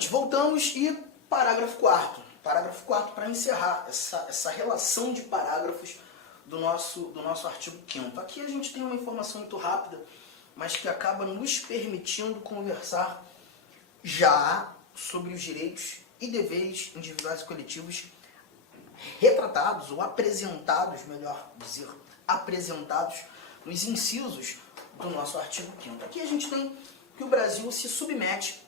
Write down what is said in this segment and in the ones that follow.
gente, voltamos e parágrafo 4º. Parágrafo 4º para encerrar essa relação de parágrafos do nosso artigo 5º. Aqui a gente tem uma informação muito rápida, mas que acaba nos permitindo conversar já sobre os direitos e deveres individuais e coletivos retratados ou apresentados, melhor dizer, apresentados nos incisos do nosso artigo 5º. Aqui a gente tem que o Brasil se submete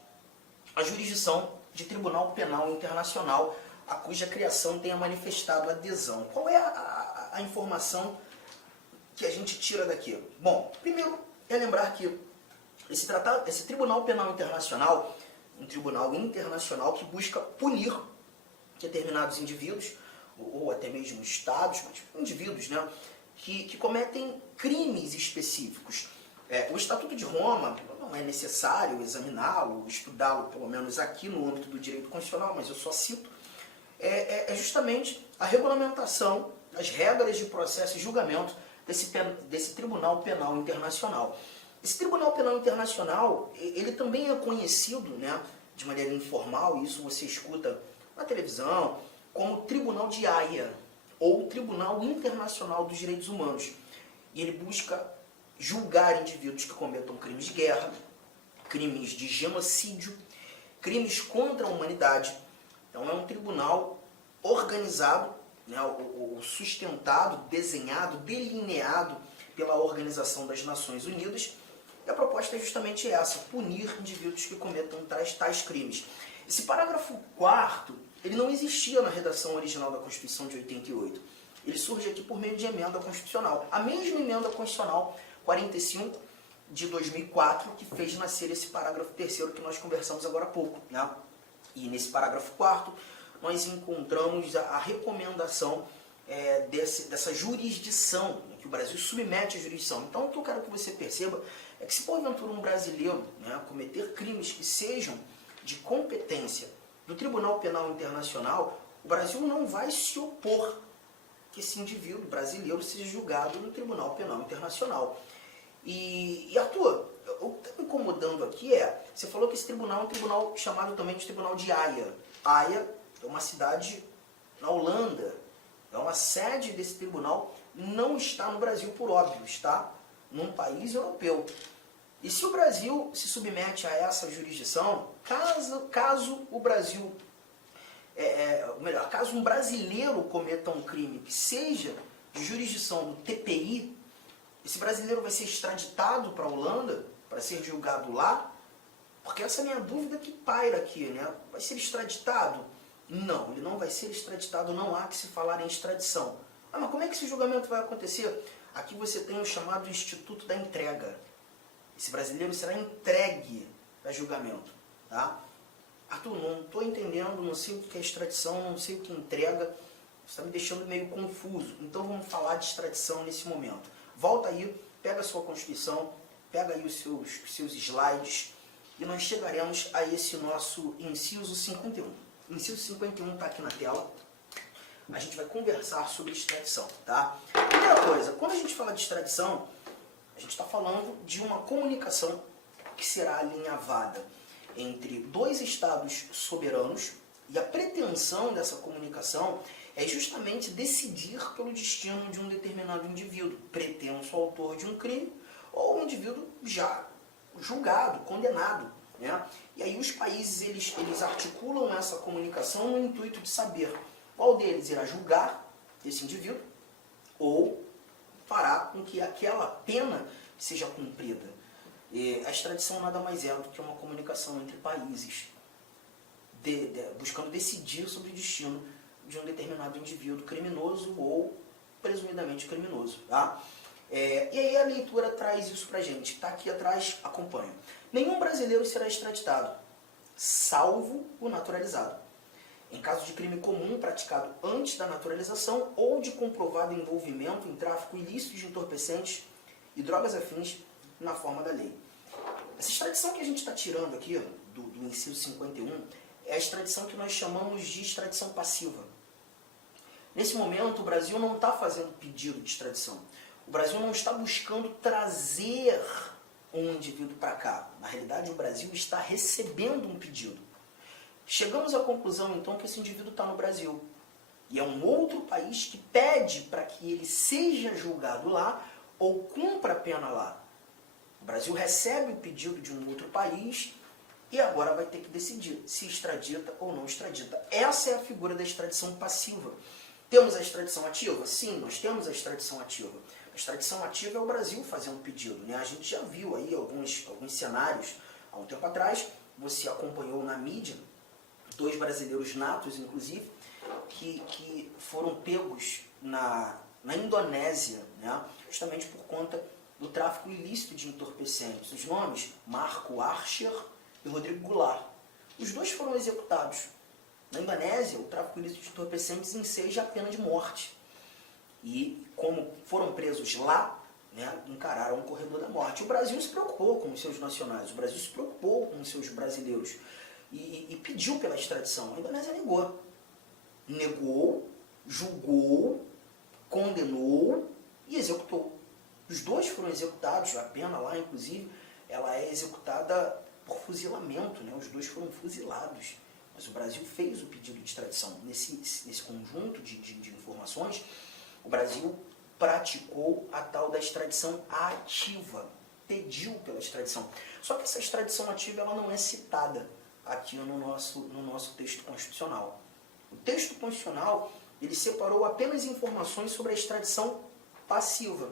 à jurisdição de Tribunal Penal Internacional, a cuja criação tenha manifestado adesão. Qual é a informação que a gente tira daqui? Bom, primeiro é lembrar que esse Tribunal Penal Internacional, um tribunal internacional que busca punir determinados indivíduos, ou até mesmo estados, mas indivíduos, né, que cometem crimes específicos. O Estatuto de Roma não é necessário examiná-lo, estudá-lo, pelo menos aqui no âmbito do direito constitucional, mas eu só cito, é justamente a regulamentação, as regras de processo e julgamento desse Tribunal Penal Internacional. Esse Tribunal Penal Internacional, ele também é conhecido, né, de maneira informal, e isso você escuta na televisão, como Tribunal de Haia, ou Tribunal Internacional dos Direitos Humanos. E ele busca julgar indivíduos que cometam crimes de guerra, crimes de genocídio, crimes contra a humanidade. Então é um tribunal organizado, né, sustentado, desenhado, delineado pela Organização das Nações Unidas. E a proposta é justamente essa, punir indivíduos que cometam tais crimes. Esse parágrafo 4º, ele não existia na redação original da Constituição de 88. Ele surge aqui por meio de emenda constitucional. A mesma emenda constitucional 45 de 2004 que fez nascer esse parágrafo 3º que nós conversamos agora há pouco, né? E nesse parágrafo 4º nós encontramos a recomendação dessa jurisdição, né, que o Brasil submete à jurisdição. Então o que eu quero que você perceba é que se porventura um brasileiro, né, cometer crimes que sejam de competência do Tribunal Penal Internacional, o Brasil não vai se opor que esse indivíduo brasileiro seja julgado no Tribunal Penal Internacional. E Arthur, o que está me incomodando aqui você falou que esse tribunal é um tribunal chamado também de Tribunal de Haia. Haia é uma cidade na Holanda. Então a sede desse tribunal não está no Brasil, por óbvio, está num país europeu. E se o Brasil se submete a essa jurisdição, caso o Brasil, caso um brasileiro cometa um crime que seja de jurisdição do TPI, esse brasileiro vai ser extraditado para a Holanda para ser julgado lá? Porque essa é a minha dúvida que paira aqui, né? Vai ser extraditado? Não, ele não vai ser extraditado, não há que se falar em extradição. Ah, mas como é que esse julgamento vai acontecer? Aqui você tem o chamado Instituto da Entrega. Esse brasileiro será entregue a julgamento, tá? Arthur, não estou entendendo, não sei o que é extradição, não sei o que é entrega, você está me deixando meio confuso. Então vamos falar de extradição nesse momento. Volta aí, pega a sua Constituição, pega aí os seus slides e nós chegaremos a esse nosso inciso 51. O inciso 51 está aqui na tela. A gente vai conversar sobre extradição, tá? Primeira coisa, quando a gente fala de extradição, a gente está falando de uma comunicação que será alinhavada entre dois estados soberanos e a pretensão dessa comunicação é justamente decidir pelo destino de um determinado indivíduo, pretenso autor de um crime ou um indivíduo já julgado, condenado, né? E aí os países eles articulam essa comunicação no intuito de saber qual deles irá julgar esse indivíduo ou fará com que aquela pena seja cumprida. A extradição nada mais é do que uma comunicação entre países, buscando decidir sobre o destino de um determinado indivíduo criminoso ou presumidamente criminoso. Tá? E aí a leitura traz isso pra gente. Está aqui atrás, acompanha. Nenhum brasileiro será extraditado, salvo o naturalizado. Em caso de crime comum praticado antes da naturalização ou de comprovado envolvimento em tráfico ilícito de entorpecentes e drogas afins na forma da lei. Essa extradição que a gente está tirando aqui, do inciso 51, é a extradição que nós chamamos de extradição passiva. Nesse momento, o Brasil não está fazendo pedido de extradição. O Brasil não está buscando trazer um indivíduo para cá. Na realidade, o Brasil está recebendo um pedido. Chegamos à conclusão, então, que esse indivíduo está no Brasil. E é um outro país que pede para que ele seja julgado lá ou cumpra a pena lá. O Brasil recebe o pedido de um outro país e agora vai ter que decidir se extradita ou não extradita. Essa é a figura da extradição passiva. Temos a extradição ativa? Sim, nós temos a extradição ativa. A extradição ativa é o Brasil fazendo um pedido, né? A gente já viu aí alguns cenários há um tempo atrás. Você acompanhou na mídia 2 brasileiros natos, inclusive, que foram pegos na Indonésia, né? Justamente por conta do tráfico ilícito de entorpecentes. Os nomes, Marco Archer e Rodrigo Goulart. Os 2 foram executados. Na Indonésia, o tráfico ilícito de entorpecentes enseja a pena de morte. E como foram presos lá, né, encararam o corredor da morte. O Brasil se preocupou com os seus nacionais, o Brasil se preocupou com os seus brasileiros e pediu pela extradição. A Indonésia negou. Negou, julgou, condenou e executou. Os 2 foram executados, a pena lá, inclusive, ela é executada por fuzilamento, né? Os 2 foram fuzilados. Mas o Brasil fez o pedido de extradição. Nesse conjunto de informações, o Brasil praticou a tal da extradição ativa, pediu pela extradição. Só que essa extradição ativa ela não é citada aqui no nosso texto constitucional. O texto constitucional ele separou apenas informações sobre a extradição passiva.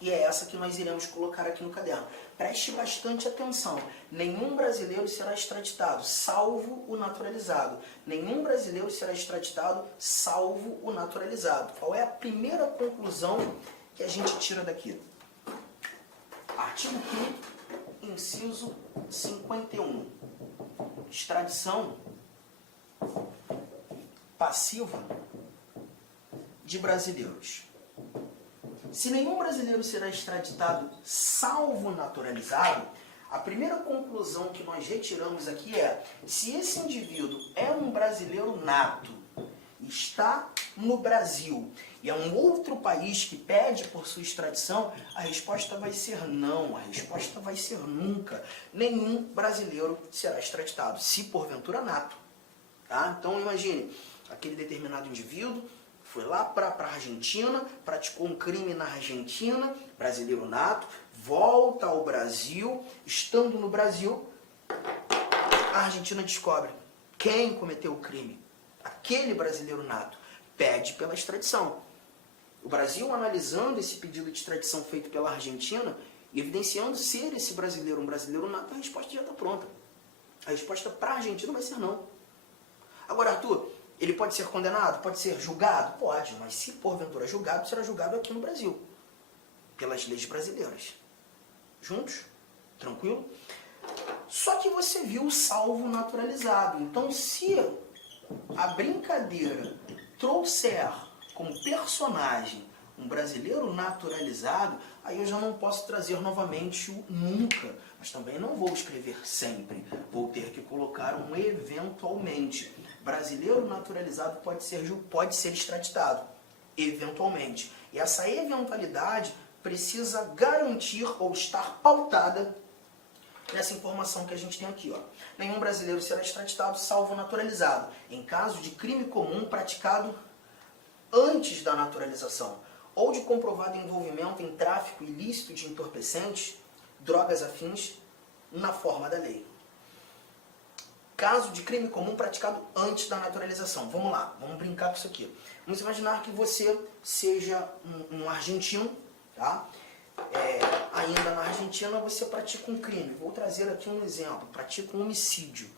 E é essa que nós iremos colocar aqui no caderno. Preste bastante atenção. Nenhum brasileiro será extraditado, salvo o naturalizado. Nenhum brasileiro será extraditado, salvo o naturalizado. Qual é a primeira conclusão que a gente tira daqui? Artigo 5º, inciso 51. Extradição passiva de brasileiros. Se nenhum brasileiro será extraditado, salvo naturalizado, a primeira conclusão que nós retiramos aqui é: se esse indivíduo é um brasileiro nato, está no Brasil e é um outro país que pede por sua extradição, a resposta vai ser não, a resposta vai ser nunca. Nenhum brasileiro será extraditado, se porventura nato. Tá? Então imagine, aquele determinado indivíduo foi lá para a Argentina, praticou um crime na Argentina, brasileiro nato, volta ao Brasil, estando no Brasil, a Argentina descobre quem cometeu o crime. Aquele brasileiro nato pede pela extradição. O Brasil, analisando esse pedido de extradição feito pela Argentina, evidenciando ser esse brasileiro um brasileiro nato, a resposta já está pronta. A resposta para a Argentina vai ser não. Agora, Arthur, ele pode ser condenado? Pode ser julgado? Pode, mas se porventura julgado, será julgado aqui no Brasil, pelas leis brasileiras. Juntos? Tranquilo? Só que você viu o salvo naturalizado. Então, se a brincadeira trouxer como personagem um brasileiro naturalizado, aí eu já não posso trazer novamente o nunca, mas também não vou escrever sempre. Vou ter que colocar um eventualmente. Brasileiro naturalizado pode ser extraditado, eventualmente. E essa eventualidade precisa garantir ou estar pautada nessa informação que a gente tem aqui. Ó. Nenhum brasileiro será extraditado, salvo naturalizado, em caso de crime comum praticado antes da naturalização, ou de comprovado envolvimento em tráfico ilícito de entorpecentes, drogas afins, na forma da lei. Caso de crime comum praticado antes da naturalização. Vamos lá, vamos brincar com isso aqui. Vamos imaginar que você seja um argentino, tá? Ainda na Argentina você pratica um crime. Vou trazer aqui um exemplo, pratica um homicídio.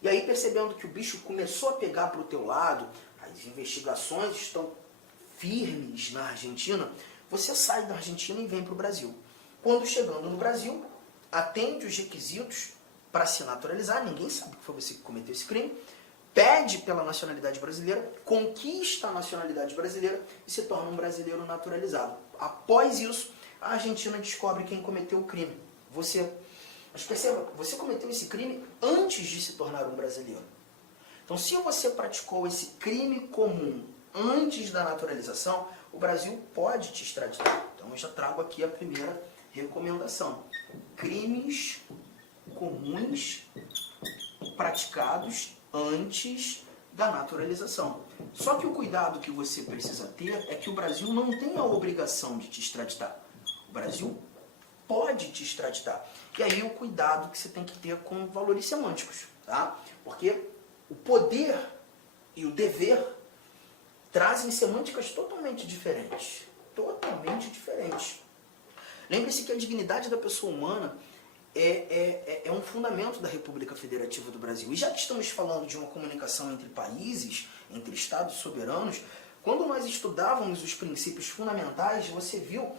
E aí, percebendo que o bicho começou a pegar para o teu lado, as investigações estão firmes na Argentina, você sai da Argentina e vem para o Brasil. Quando chegando no Brasil, atende os requisitos para se naturalizar, ninguém sabe que foi você que cometeu esse crime, pede pela nacionalidade brasileira, conquista a nacionalidade brasileira e se torna um brasileiro naturalizado. Após isso, a Argentina descobre quem cometeu o crime. Você. Mas perceba, você cometeu esse crime antes de se tornar um brasileiro. Então, se você praticou esse crime comum antes da naturalização, o Brasil pode te extraditar. Então, eu já trago aqui a primeira recomendação. Crimes comuns praticados antes da naturalização. Só que o cuidado que você precisa ter é que o Brasil não tem a obrigação de te extraditar. O Brasil pode te extraditar. E aí o cuidado que você tem que ter com valores semânticos, tá? Porque o poder e o dever trazem semânticas totalmente diferentes. Totalmente diferentes. Lembre-se que a dignidade da pessoa humana é um fundamento da República Federativa do Brasil. E já que estamos falando de uma comunicação entre países, entre estados soberanos, quando nós estudávamos os princípios fundamentais, você viu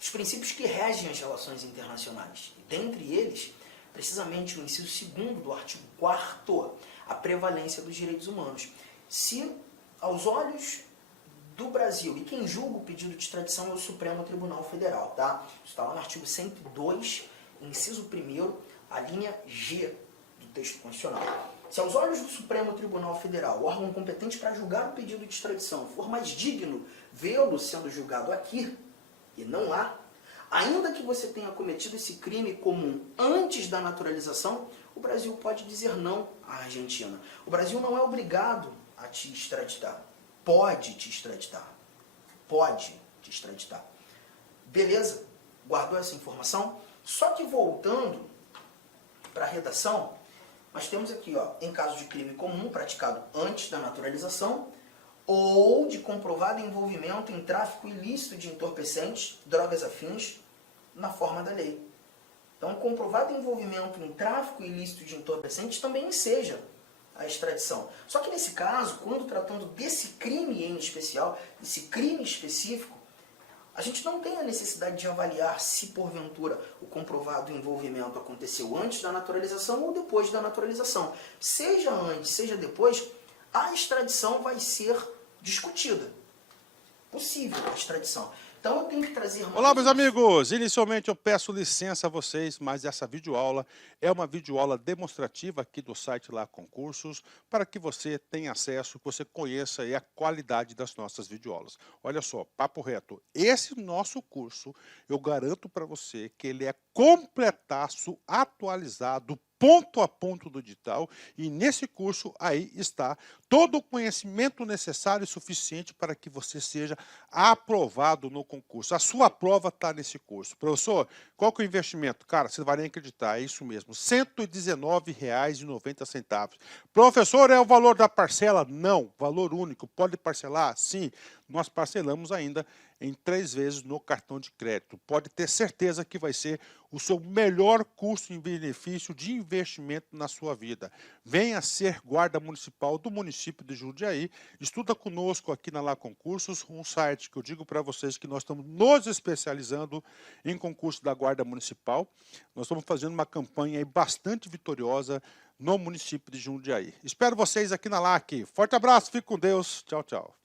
os princípios que regem as relações internacionais. E dentre eles, precisamente o inciso 2º do artigo 4º, a prevalência dos direitos humanos. Se, aos olhos do Brasil, e quem julga o pedido de extradição é o Supremo Tribunal Federal, tá? Isso está lá no artigo 102, inciso 1º, a linha G do texto constitucional. Se aos olhos do Supremo Tribunal Federal, o órgão competente para julgar o pedido de extradição, for mais digno vê-lo sendo julgado aqui, e não lá, ainda que você tenha cometido esse crime comum antes da naturalização, o Brasil pode dizer não à Argentina. O Brasil não é obrigado a te extraditar. Pode te extraditar. Pode te extraditar. Beleza? Guardou essa informação? Só que voltando para a redação, nós temos aqui, ó, em caso de crime comum praticado antes da naturalização ou de comprovado envolvimento em tráfico ilícito de entorpecentes, drogas afins, na forma da lei. Então, comprovado envolvimento em tráfico ilícito de entorpecentes também enseja a extradição. Só que nesse caso, quando tratando desse crime em especial, desse crime específico, a gente não tem a necessidade de avaliar se, porventura, o comprovado envolvimento aconteceu antes da naturalização ou depois da naturalização. Seja antes, seja depois, a extradição vai ser discutida. Possível a extradição. Então eu tenho que trazer... Olá, meus amigos! Inicialmente eu peço licença a vocês, mas essa videoaula é uma videoaula demonstrativa aqui do site Lá Concursos, para que você tenha acesso, que você conheça a qualidade das nossas videoaulas. Olha só, papo reto, esse nosso curso, eu garanto para você que ele é completaço, atualizado, ponto a ponto do digital, e nesse curso aí está todo o conhecimento necessário e suficiente para que você seja aprovado no concurso. A sua prova está nesse curso. Professor, qual que é o investimento? Cara, você vai nem acreditar, é isso mesmo, R$ 119,90. Professor, é o valor da parcela? Não, valor único. Pode parcelar? Sim. Nós parcelamos ainda em 3 vezes no cartão de crédito. Pode ter certeza que vai ser o seu melhor custo em benefício de investimento na sua vida. Venha ser guarda municipal do município de Jundiaí. Estuda conosco aqui na Lá Concursos, um site que eu digo para vocês que nós estamos nos especializando em concurso da Guarda Municipal. Nós estamos fazendo uma campanha aí bastante vitoriosa no município de Jundiaí. Espero vocês aqui na LAC. Forte abraço, fique com Deus. Tchau, tchau.